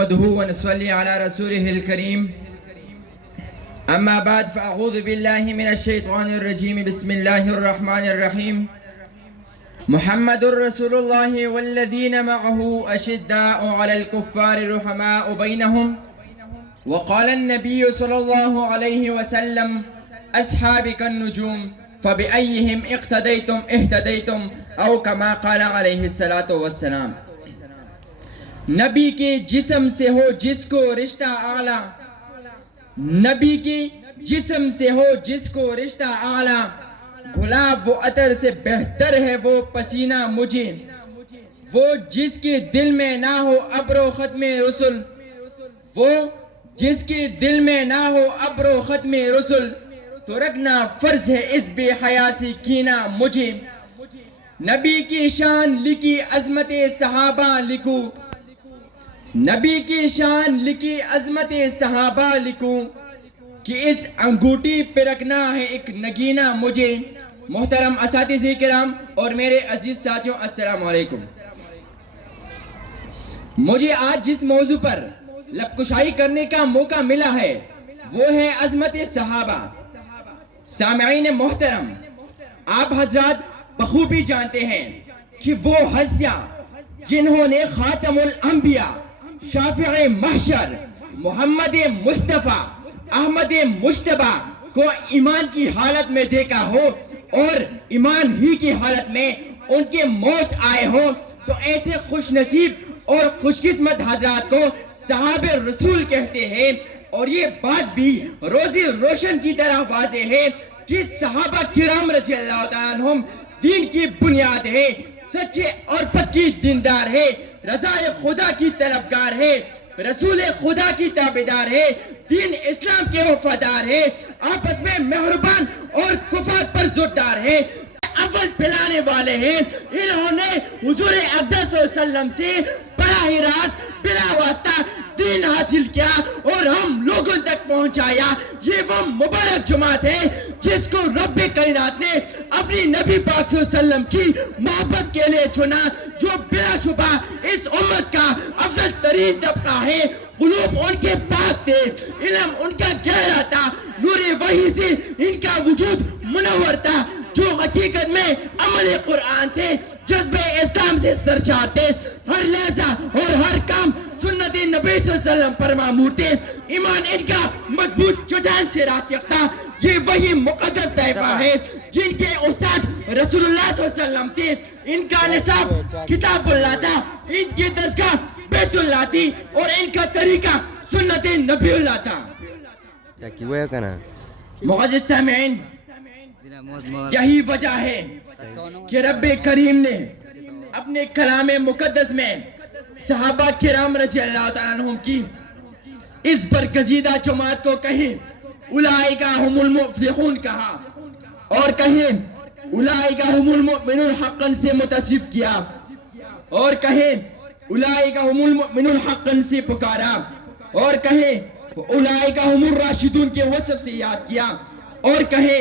نحمده ونصلي على رسوله الكريم أما بعد فأعوذ بالله من الشيطان الرجيم بسم الله الرحمن الرحيم محمد رسول الله والذين معه أشداء على الكفار رحماء بينهم وقال النبي صلى الله عليه وسلم أصحابك النجوم فبأيهم اقتديتم اهتديتم أو كما قال عليه الصلاة والسلام. نبی کے جسم سے ہو جس کو رشتہ اعلیٰ، نبی کے جسم سے ہو جس کو رشتہ اعلیٰ، گلاب و عطر سے بہتر ہے وہ پسینہ مجھے، وہ جس کے دل میں نہ ہو ابر و ختم رسل، وہ جس کے دل میں نہ ہو ابر و ختم رسل، تو رکھنا فرض ہے اس بے حیا سے کینہ مجھے. نبی کی شان لکھی عظمت صحابہ لکھوں، نبی کی شان لکھی عظمت صحابہ لکھوں، کہ اس انگوٹھی پہ رکھنا ہے ایک نگینہ مجھے. محترم اساتذہ کرام اور میرے عزیز ساتھیوں، السلام علیکم. مجھے آج جس موضوع پر لب کشائی کرنے کا موقع ملا ہے وہ ہے عظمت صحابہ. سامعین محترم، آپ حضرات بخوبی جانتے ہیں کہ وہ ہستیاں جنہوں نے خاتم الانبیاء، شافع محشر، محمد مصطفیٰ، احمد مجتبی کو ایمان کی حالت میں دیکھا ہو اور ایمان ہی کی حالت میں ان کے موت آئے ہو، تو ایسے خوش نصیب اور خوش قسمت حضرات کو صحابہ رسول کہتے ہیں. اور یہ بات بھی روزی روشن کی طرح واضح ہے کہ صحابہ کرام رضی اللہ تعالیٰ عنہم دین کی بنیاد ہے، سچے اور پکی دیندار ہے، رضا خدا کی طلبگار ہے، رسول خدا کی تابعدار ہے، دین اسلام کے وفادار ہے، آپس میں مہربان اور کفار پر زوردار ہے، اول پلانے والے ہیں. انہوں نے حضور اقدس صلی اللہ علیہ وسلم سے براہ راست بلا واسطہ دین حاصل کیا اور ہم لوگوں تک پہنچایا. یہ وہ مبارک جماعت ہے جس کو رب کائنات نے اپنی نبی پاک صلی اللہ علیہ وسلم کی محبت کے لیے چنا، جو بلا شبہ اس امت کا افضل ترین طبقہ ہے. قلوب ان کے پاک تھے، علم ان کا گہرا تھا، نور وحی سے ان کا وجود منور تھا، جو حقیقت میں عمل قرآن تھے، جذبہ اسلام سے سرشار تھے، ہر لحظہ اور ہر کام سنت نبی صلی اللہ علیہ وسلم پر معمور تھے. ایمان ان کا مضبوط چٹان سے راسخ تھا. یہ وہی مقدس طائفہ ہے جن کے استاد رسول اللہ صلی اللہ علیہ وسلم تھے. ان کا نصاب کتاب اللہ تھا، ان کی دستگاہ بیت اللہ تھی اور ان کا طریقہ سنت نبی اللہ تھا. معزز سامعین، یہی وجہ ہے کہ رب کریم نے اپنے کلام مقدس میں صحابہ کرام رضی اللہ تعالیٰ عنہم کی اس برگزیدہ جماعت کو کہیں اولئک هم المفلحون کہا، اور کہیں اولئک هم المؤمنون حقا سے متصف کیا، اور کہیں اولئک هم المؤمنون حقا سے پکارا، اور کہیں اولئک هم الراشدون کے وصف سے یاد کیا، اور کہیں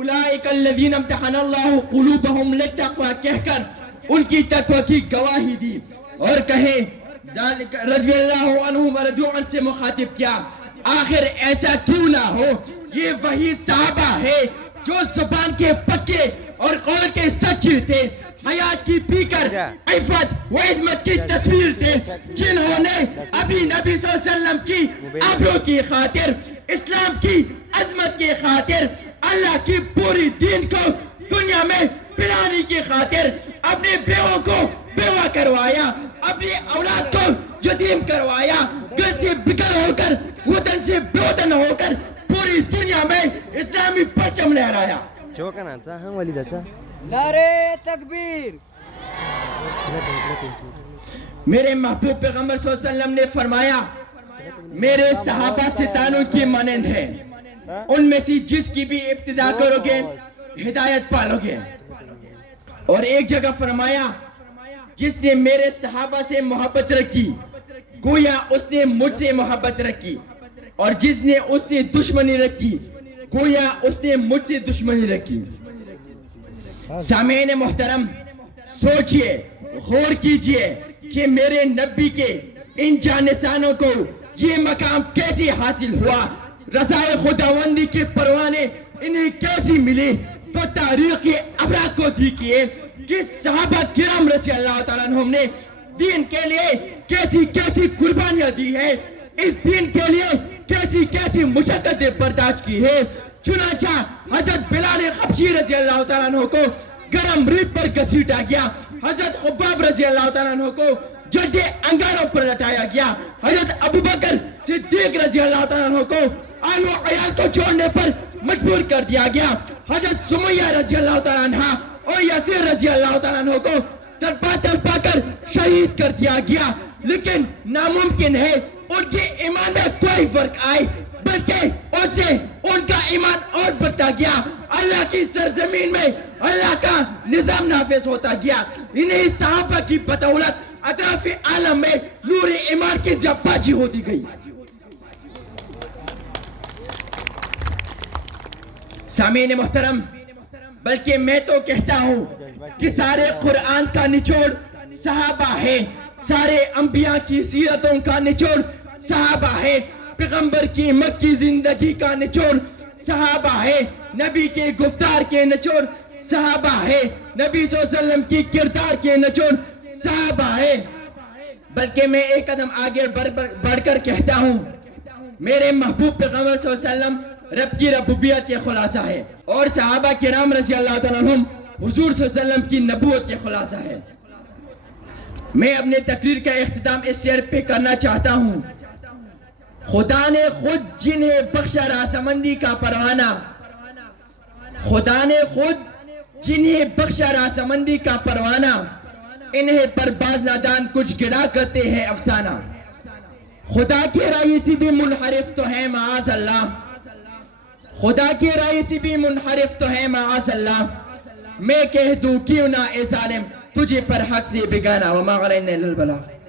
اولئک الذین امتحن اللہ قلوبہم للتقوی کہہ کر ان کی تقوی کی گواہی دی، اور کہیں ذالک رضی اللہ عنہم ورضوا عنہ سے مخاطب کیا. آخر ایسا کیوں نہ ہو، یہ وہی صحابہ ہے جو زبان کے پکے اور قول کے سچے تھے، حیات کی پی کر عفت و عظمت کی تصویر تھے، جنہوں نے ابھی نبی صلی اللہ علیہ وسلم کی آبرو کی خاطر، اسلام کی عظمت کی خاطر، اللہ کی پوری دین کو دنیا میں پھیلانے کی خاطر اپنے بیووں کو بیوہ کروایا، اپنی اولاد کو یتیم کروایا، گھر سے بکر ہو کر، وطن سے بے وطن ہو کر پوری دنیا میں اسلامی پرچم لہرایا. نعرہ تکبیر. میرے محبوب پیغمبر صلی اللہ علیہ وسلم نے فرمایا میرے صحابہ ستانوں کی مانند ہیں، ان میں سے جس کی بھی ابتدا کرو گے ہدایت پالو گے. اور ایک جگہ فرمایا جس نے میرے صحابہ سے محبت رکھی گویا اس نے مجھ سے محبت رکھی، اور جس نے اس سے دشمنی رکھی گویا اس نے مجھ سے دشمنی رکھی. سامعین محترم، سوچئے، غور کیجئے کہ میرے نبی کے ان جانسانوں کو یہ مقام کیسے حاصل ہوا, رضائے خداوندی کے پروانے انہیں کیسی ملی, تو تاریخ کے افراد کو دیکھیے کہ صحابہ کرام رضی اللہ تعالیٰ عنہم نے دین کے لیے کیسی کیسی قربانیاں دی ہے, اس دین کے لیے کیسی کیسی مشقتیں برداشت کی ہے. چنانچہ حضرت بلال حبشی رضی اللہ تعالیٰ عنہ کو گرم ریت پر گھسیٹا گیا, حضرت خباب رضی اللہ تعالیٰ عنہ کو جلدے انگاروں پر لٹایا گیا, حضرت ابوبکر صدیق رضی اللہ تعالیٰ عنہ کو اہل و عیال کو چھوڑنے پر مجبور کر دیا گیا, حضرت سمیہ رضی اللہ تعالیٰ عنہ اور یسیر رضی اللہ تعالیٰ عنہ کو تڑپا تڑپا کر شہید کر دیا گیا. لیکن ناممکن ہے ان کے ایمان میں کوئی فرق آئے, بلکہ اس سے ان کا ایمان اور بڑھتا گیا, اللہ کی سرزمین میں اللہ کا نظام نافذ ہوتا گیا. انہیں صحابہ کی بدولت اطراف عالم میں نور ایمان کی زباجی ہوتی گئی. سامعین محترم, بلکہ میں تو کہتا ہوں کہ سارے قرآن کا نچوڑ صحابہ ہے, سارے انبیاء کی سیرتوں کا نچوڑ صحابہ ہے, پیغمبر کی مکی زندگی کا نچوڑ صحابہ ہے, نبی کے گفتار کے نچوڑ صحابہ ہے, نبی صلی اللہ علیہ وسلم کی کردار کے نچوڑ صحابہ ہے. بلکہ میں ایک قدم آگے بڑھ کر کہتا ہوں, میرے محبوب پیغمبر صلی اللہ علیہ وسلم رب کی ربوبیت کے خلاصہ ہے, اور صحابہ کرام رضی اللہ تعالیٰ عنہم حضور صلی اللہ علیہ وسلم کی نبوت کے خلاصہ ہے. میں اپنے تقریر کا اختتام اس شعر پہ کرنا چاہتا ہوں, خدا نے خود جنہیں بخشا راسمندی کا پروانہ, خدا نے خود جنہیں بخشا راسمندی کا پروانہ, انہیں پر باز نادان کچھ گڑا کرتے ہیں افسانہ. خدا کے رائے سے بھی منحرف تو ہے معاذ اللہ, خدا کے رائے سے بھی منحرف تو ہے معاذ اللہ, میں کہہ دوں کیوں نہ اے ظالم تجھے پر حق سے بگانا, وما علینا الا البلاغ.